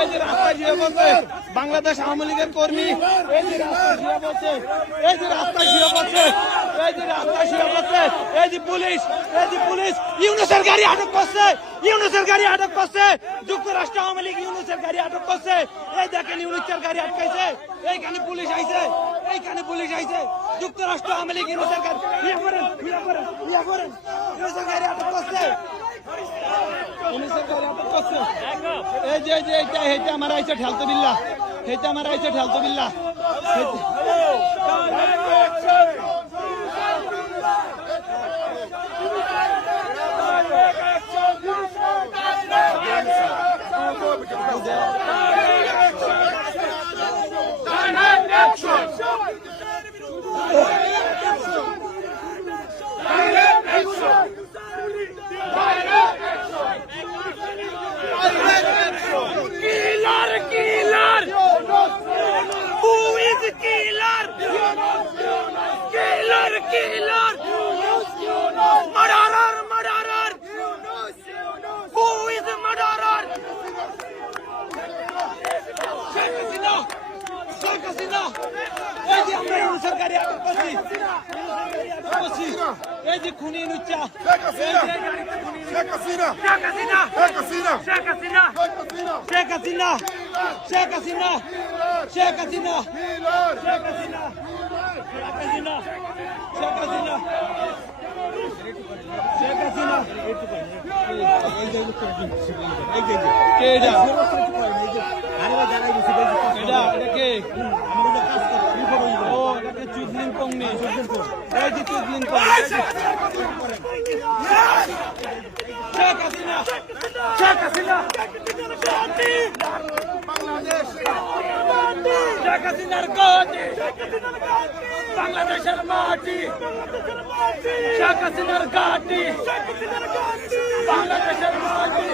এই যে রাস্তায় শুয়ে পড়ছে বাংলাদেশ আওয়ামী লীগের কর্মী, এই যে রাস্তায় শুয়ে পড়ছে, এই যে রাস্তায় শুয়ে পড়ছে, এই যে রাস্তায় শুয়ে পড়ছে, এই যে পুলিশ, এই যে পুলিশ ইউনূসের গাড়ি আটক করছে, ইউনূসের গাড়ি আটক করছে, যুক্তরাষ্ট্র আওয়ামী লীগ ইউনূসের গাড়ি আটক করছে। এই দেখেন ইউনূসের গাড়ি আটকাইছে, এইখানে পুলিশ আইছে, এইখানে পুলিশ আইছে, যুক্তরাষ্ট্র আওয়ামী লীগ ইউনূসের গাড়ি ইউনূসের গাড়ি আটক করছে, ইউনূসের গাড়ি আটক করছে। এই যে এইটা আমার আইছে ঠেলতো বিল্লাহ, এইটা আমার আইছে ঠেলতো বিল্লাহ। Killer! Murderer! Murderer! Who is a murderer? Sheikh Hasina, Sheikh Hasina, এই যে আমরা ইউনূসের গাড়ি আটক করছি, এই যে খুনি নুচ্চা, Sheikh Hasina, Sheikh Hasina, Sheikh Hasina! Sheikh Hasina, Sheikh Hasina! Sheikh Hasina, Sheikh Hasina, Sheikh Hasina, কিলার, শেখ হাসিনা, শেখ হাসিনা, শেখ হাসিনা, শেখ হাসিনা, কে এটা? এটা কে? ও এটাকে চুদলিং পংনি, এই যে চুদলিং পং। Sheikh Hasina, Sheikh Hasina! শেখ হাসিনার গতি, বাংলাদেশের মাটি, শেখ হাসিনার ঘাটি, বাংলাদেশের মাটি,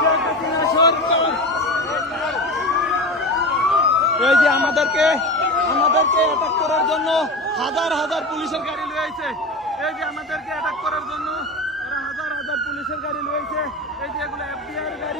শেখ হাসিনা সরকার। এই যে আমাদেরকে অ্যাটাক করার জন্য হাজার হাজার পুলিশের গাড়ি লয়েছে, এই যে আমাদেরকে অ্যাটাক করার জন্য এরা হাজার হাজার পুলিশের গাড়ি লয়েছে, এই যে এগুলো FBI এর গাড়ি।